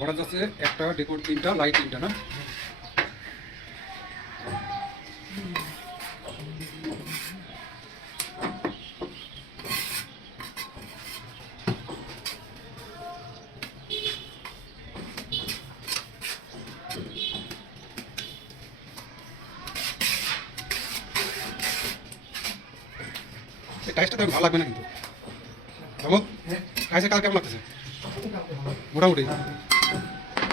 ভরা যাচ্ছে একটা ডেকোর তিনটা লাইট তিনটা, না? টাইসটা তো ভালো লাগবে না কিন্তু। টাইসের কাল কেমন লাগতেছে? মোটামুটি।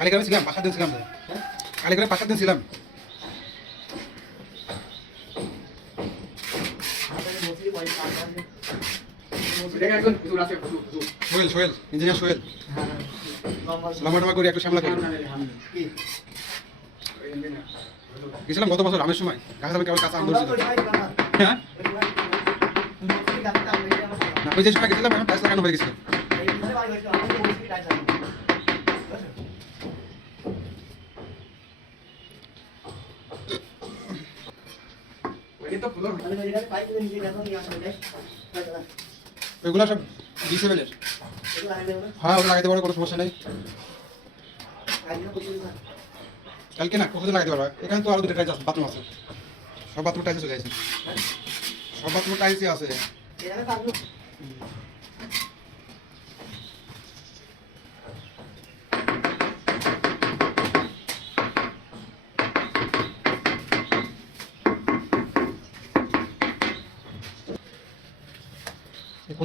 কালীগড়ে ছিলাম পাঁচ সাত দিন ছিলাম। কালীগড়ে পাঁচ সাত দিন ছিলাম সোহেল সোহেল ইঞ্জিনিয়ার সোহেল। লম্বা টম্বা করে একটু সামলা করি। গেছিলাম গত বছর আমের সময়। গাছ আমি কেবল কাঁচা আম ধরছিল হ্যাঁ? না ওই যে সময় গেছিলাম এখন টাইস লাগানো হয়ে গেছিল ওইগুলো সব ডিসেবেলের হ্যাঁ ওগুলো লাগাইতে পারো কোনো সমস্যা নেই। কালকে না কোথাও লাগাইতে পারো এখানে তো আরও দুটো টাইস আছে বাথরুম আছে। সব বাথরুম টাইসে চলে আসে সব বাথরুম টাইসই আছে।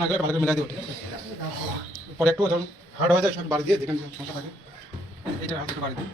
আগে ভালো করে মিলাই দিয়ে ওঠে। পরে একটু যখন হার্ড হয়ে যায়, সব বাড়ি দিয়ে যেখানে সমস্যা থাকে, এইটা হাতে বাড়ি দিই